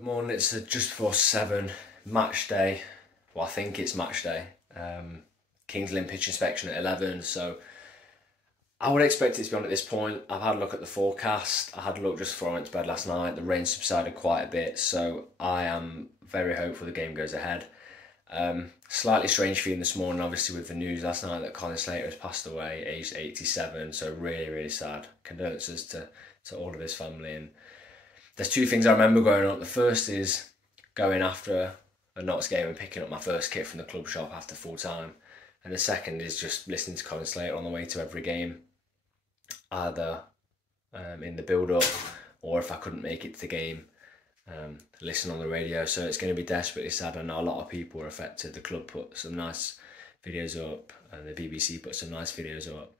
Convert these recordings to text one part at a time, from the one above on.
Good morning, it's just before 7, match day. Well, I think it's match day. Kings Lynn pitch inspection at 11, so I would expect it to be on at this point. I've had a look at the forecast. I had a look just before I went to bed last night. The rain subsided quite a bit, so I am very hopeful the game goes ahead. Slightly strange feeling this morning, obviously, with the news last night that Colin Slater has passed away, aged 87, so really sad. Condolences to all of his family. And there's two things I remember growing up. The first is going after a Notts game and picking up my first kit from the club shop after full time. And the second is just listening to Colin Slater on the way to every game, either in the build-up or if I couldn't make it to the game, listen on the radio. So it's going to be desperately sad. I know a lot of people were affected. The club put some nice videos up and the BBC put some nice videos up.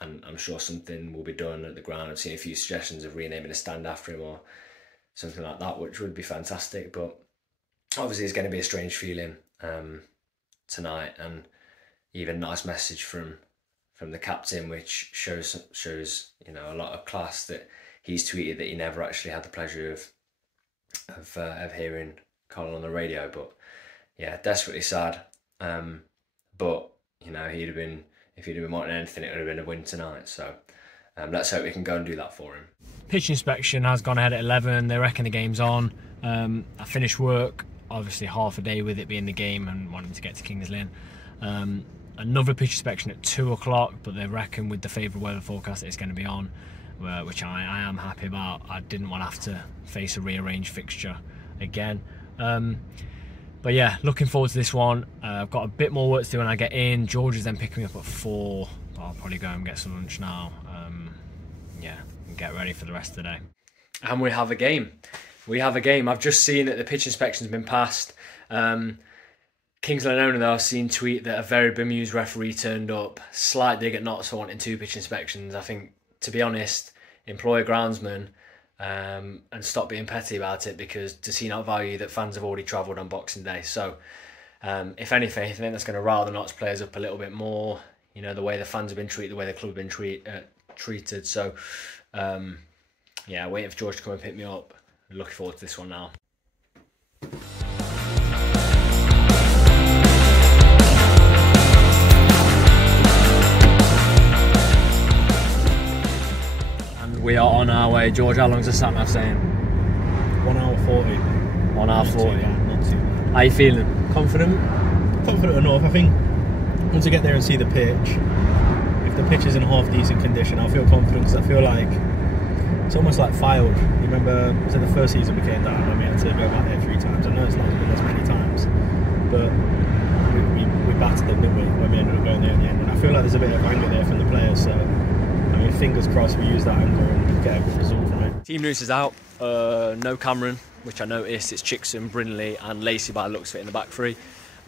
And I'm sure something will be done at the ground. I've seen a few suggestions of renaming a stand after him or something like that, which would be fantastic. But obviously it's going to be a strange feeling tonight, and even nice message from the captain, which shows a lot of class, that he's tweeted that he never actually had the pleasure of hearing Colin on the radio. But yeah, desperately sad. But if he'd have been wanting anything, it would have been a win tonight. So let's hope we can go and do that for him. Pitch inspection has gone ahead at 11. They reckon the game's on. I finished work, obviously half a day with it being the game and wanting to get to Kings Lynn. Another pitch inspection at 2 o'clock, but they reckon with the favourable weather forecast it's going to be on, which I am happy about. I didn't want to have to face a rearranged fixture again. But yeah, looking forward to this one. I've got a bit more work to do when I get in. George is then picking me up at 4. I'll probably go and get some lunch now. Yeah, and get ready for the rest of the day. And we have a game. I've just seen that the pitch inspection's been passed. Kings Lynn owner, though, I've seen tweet that a very bemused referee turned up. Slight dig at Notts for wanting 2 pitch inspections. I think, to be honest, employ a groundsman and stop being petty about it, because does he not value that fans have already travelled on Boxing Day? So if anything, I think that's going to rile the Notts players up a little bit more. You know, the way the fans have been treated, the way the club have been treated. So yeah, waiting for George to come and pick me up. Looking forward to this one now. We are on our way. George, how long's the sat nav saying? 1 hour 40. 1 hour 40. Not too bad. How are you feeling? Confident? Confident enough. I think once I get there and see the pitch, if the pitch is in half decent condition, I'll feel confident, because I feel like it's almost like filed. You remember, was it the first season we came down and we had to go back there 3 times? I know it's not been as many times, but we battered them, didn't we, when we ended up going there in the end. And I feel like there's a bit of anger there from the players, so I mean, fingers crossed we use that anger and get a good result from it. Team news is out. No Cameron, which I noticed. It's Chickson, Brinley and Lacey by the looks of it in the back 3.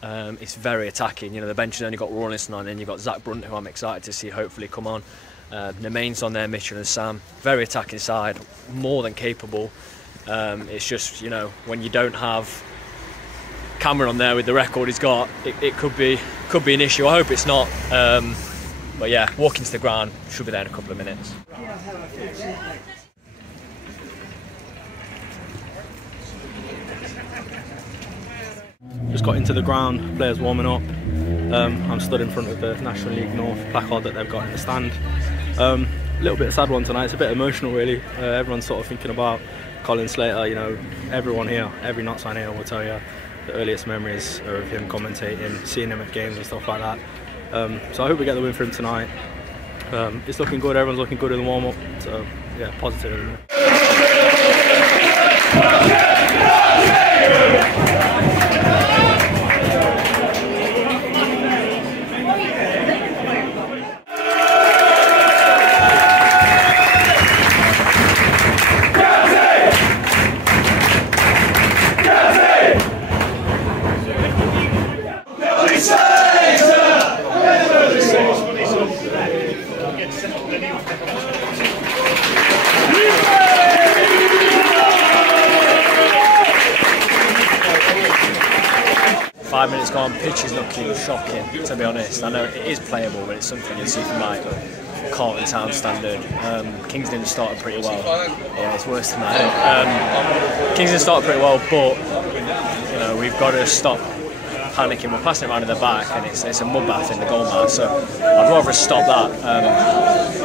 It's very attacking. You know, the bench has only got Rawlinson on, and you've got Zach Brunt, who I'm excited to see hopefully come on. Nemain's on there, Mitchell and Sam. Very attacking side, more than capable. It's just, you know, when you don't have Cameron on there with the record he's got, it could be an issue. I hope it's not. But yeah, walking to the ground, should be there in a couple of minutes. Just got into the ground, players warming up. I'm stood in front of the National League North placard that they've got in the stand. A little bit of a sad one tonight. It's a bit emotional, really. Everyone's sort of thinking about Colin Slater. You know, everyone here, every Notts fan here will tell you the earliest memories are of him commentating, seeing him at games and stuff like that. So I hope we get the win for him tonight. It's looking good, everyone's looking good in the warm-up, so yeah, positive. 5 minutes gone, pitch is looking shocking, to be honest. I know it is playable, but it's something you'll see from Michael. Carlton Town standard. Kingston started pretty well. Yeah, it's worse than that. Kingston started pretty well, but you know, we've got to stop panicking. We're passing it around in the back, and it's a mud bath in the goal man. So I'd rather stop that.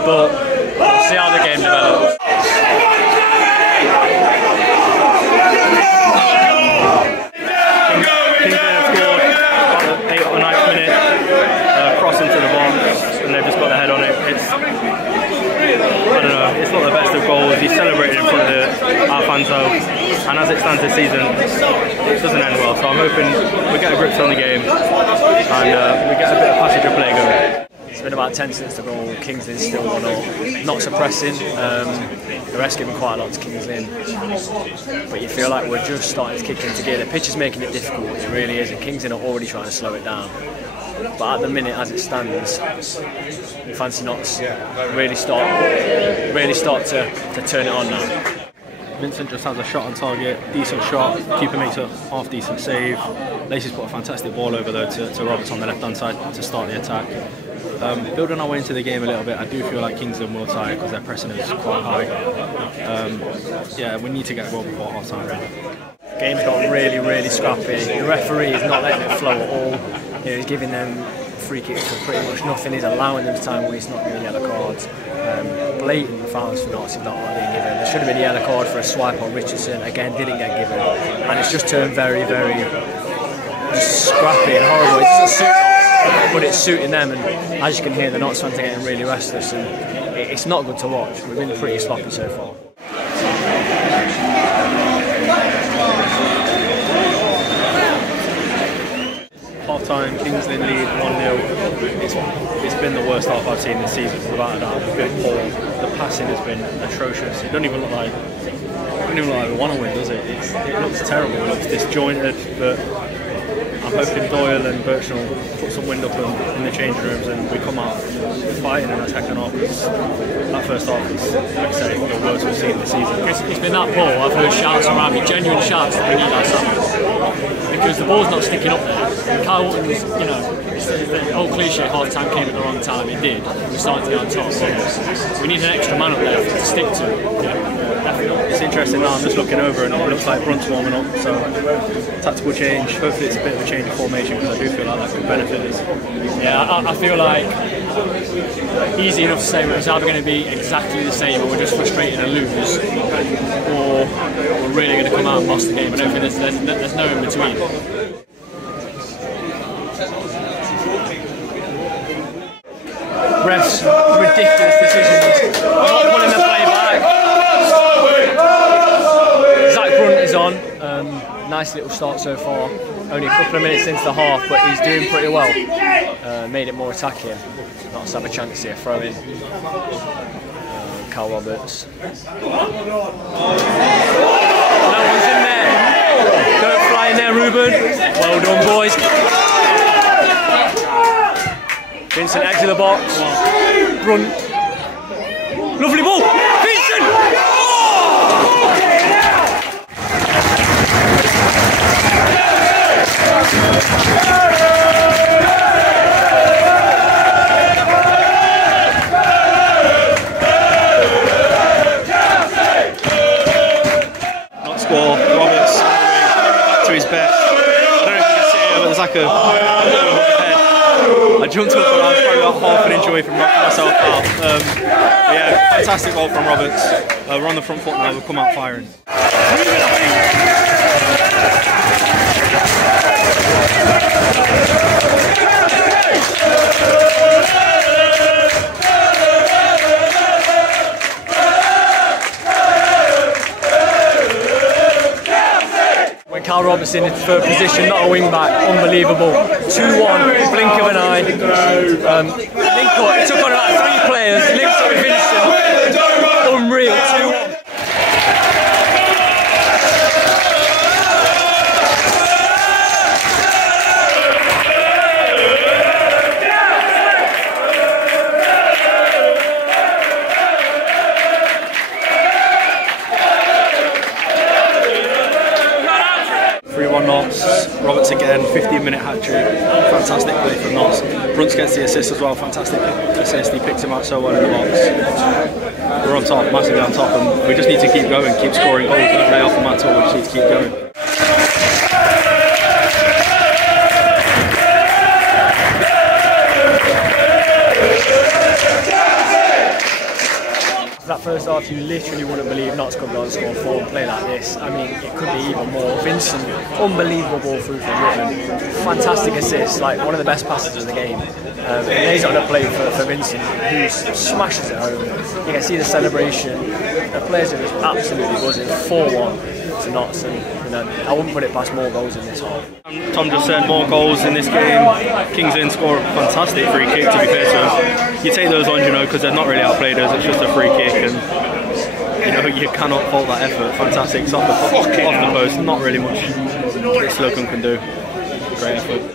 But we'll see how the game develops. Kingston have scored about the 8th or 9th minute, cross into the box, and they've just got their head on it. I don't know, it's not the best of goals. He's celebrated in front of our fans though, and as it stands this season, it doesn't end well. So I'm hoping we get a grip on the game and we get a bit of passage of play going. It's been about 10 since the goal. Kings Lynn still 1-0. Not suppressing. The rest giving quite a lot to Kings Lynn. But you feel like we're just starting to kick into gear. The pitch is making it difficult. It really is. And Kings Lynn are already trying to slow it down. But at the minute, as it stands, we fancy not really start to turn it on now. Vincent just has a shot on target, decent shot. Keeper makes a half decent save. Lacey's put a fantastic ball over though to Roberts on the left hand side to start the attack. Building our way into the game a little bit, I do feel like Kingston will tie because their pressing is quite high. Yeah, we need to get a goal before half time. Game's got really, really scrappy. The referee is not letting it flow at all. You know, he's giving them free kicks for pretty much nothing. He's allowing them time waste, not giving yellow cards. Blatant fouls for not being given. There should have been a yellow card for a swipe on Richardson. Again, didn't get given, and it's just turned very, very scrappy and horrible. It doesn't suit us, but it's suiting them. And as you can hear, the Notts fans are getting really restless, and it's not good to watch. We've been pretty sloppy so far. Half-time, Kings Lynn lead 1-0. It's been the worst half I've seen this season, without a doubt. It's been poor. The passing has been atrocious. It doesn't even look like we want to win, does it? It looks terrible. It looks disjointed. But I'm hoping Doyle and Birchnell put some wind up in the changing rooms and we come out fighting in that second half. That first half is, like I say, the worst we've seen this season. It's been that poor. I've heard shouts around me, genuine shouts that we need our Samuels, because the ball's not sticking up there. Kyle Walton's, you know, the old cliche, half time came at the wrong time. It did. We're starting to get on top. So we need an extra man up there to stick to. It's interesting now. I'm just looking over and it looks like Brunt's warming up. So tactical change. Hopefully it's a bit of a change of formation because I do feel like that could benefit us. Yeah, I feel like easy enough to say it's either going to be exactly the same, or we're just frustrated and lose, or we're really going to come out and lost the game. I don't think there's no in between. Refs, ridiculous decisions. Not pulling the play back. Zach Brunt is on. Nice little start so far. Only a couple of minutes into the half, but he's doing pretty well. Made it more attacking. Not have a chance here. Throw in. Carl Roberts. No one's in there. Don't fly in there, Ruben. Well done, boys. Vincent edge of the box. Brunt. Lovely ball. Vincent! Not score. Roberts to his best. I don't know if you can see it, but there's like a head. I jumped up and I was probably about half an inch away from knocking myself out. Yeah, fantastic goal from Roberts. We're on the front foot now, we'll come out firing. When Carl Roberts in his third position, not a wing back, unbelievable. 2-1, blink of an eye. Lincoln, it took on about 3 players, linked up with Vincent. Unreal, 2-1. Notts. Roberts again, 15-minute hat-trick, fantastic play from Notts. Bruns gets the assist as well, fantastic assist, he picks him out so well in the box. We're on top, massively on top, and we just need to keep going, keep scoring goals, don't lay off them at all, we just need to keep going. That first half, you literally wouldn't believe Notts could go and score 4 and play like this. I mean, it could be even more. Vincent, unbelievable ball through from Lynn. Fantastic assist, like one of the best passes of the game. Lays it on a play for Vincent, who smashes it home. You can see the celebration. The players are just absolutely buzzing. 4-1 to Notts, and you know, I wouldn't put it past more goals in this half. Tom just said more goals in this game. Kings Lynn score a fantastic free kick, to be fair to them. You take those on, you know, because they're not really outplayed us, it's just a free kick, and you know, you cannot fault that effort. Fantastic, it's off the post, not really much this Slocum can do. Great effort.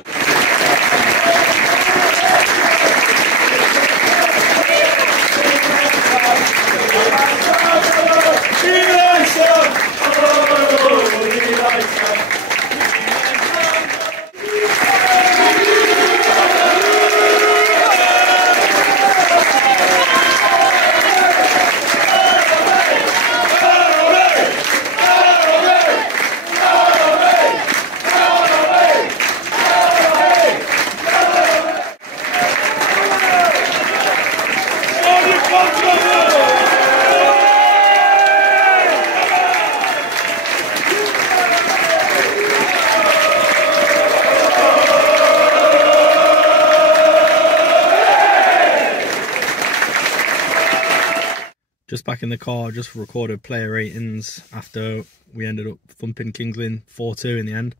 Just back in the car, just recorded player ratings after we ended up thumping Kings Lynn 4-2 in the end.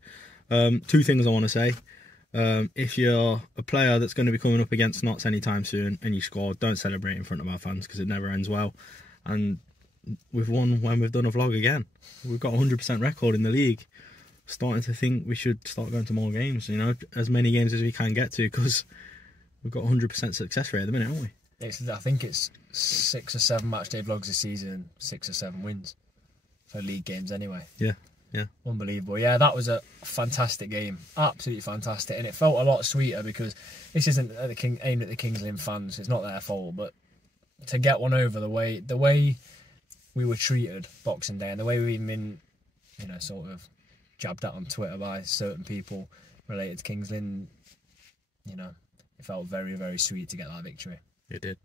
2 things I want to say. If you're a player that's going to be coming up against Notts anytime soon and you score, don't celebrate in front of our fans because it never ends well. And we've won when we've done a vlog again. We've got a 100% record in the league. Starting to think we should start going to more games, you know, as many games as we can get to, because we've got a 100% success rate at the minute, haven't we? I think it's 6 or 7 matchday vlogs this season, 6 or 7 wins for league games anyway. Yeah. Unbelievable. Yeah, that was a fantastic game, absolutely fantastic, and it felt a lot sweeter because this isn't aimed at the Kings Lynn fans. It's not their fault, but to get one over the way we were treated Boxing Day, and the way we've even been, you know, sort of jabbed at on Twitter by certain people related to Kings Lynn, you know, it felt very, very sweet to get that victory. It did.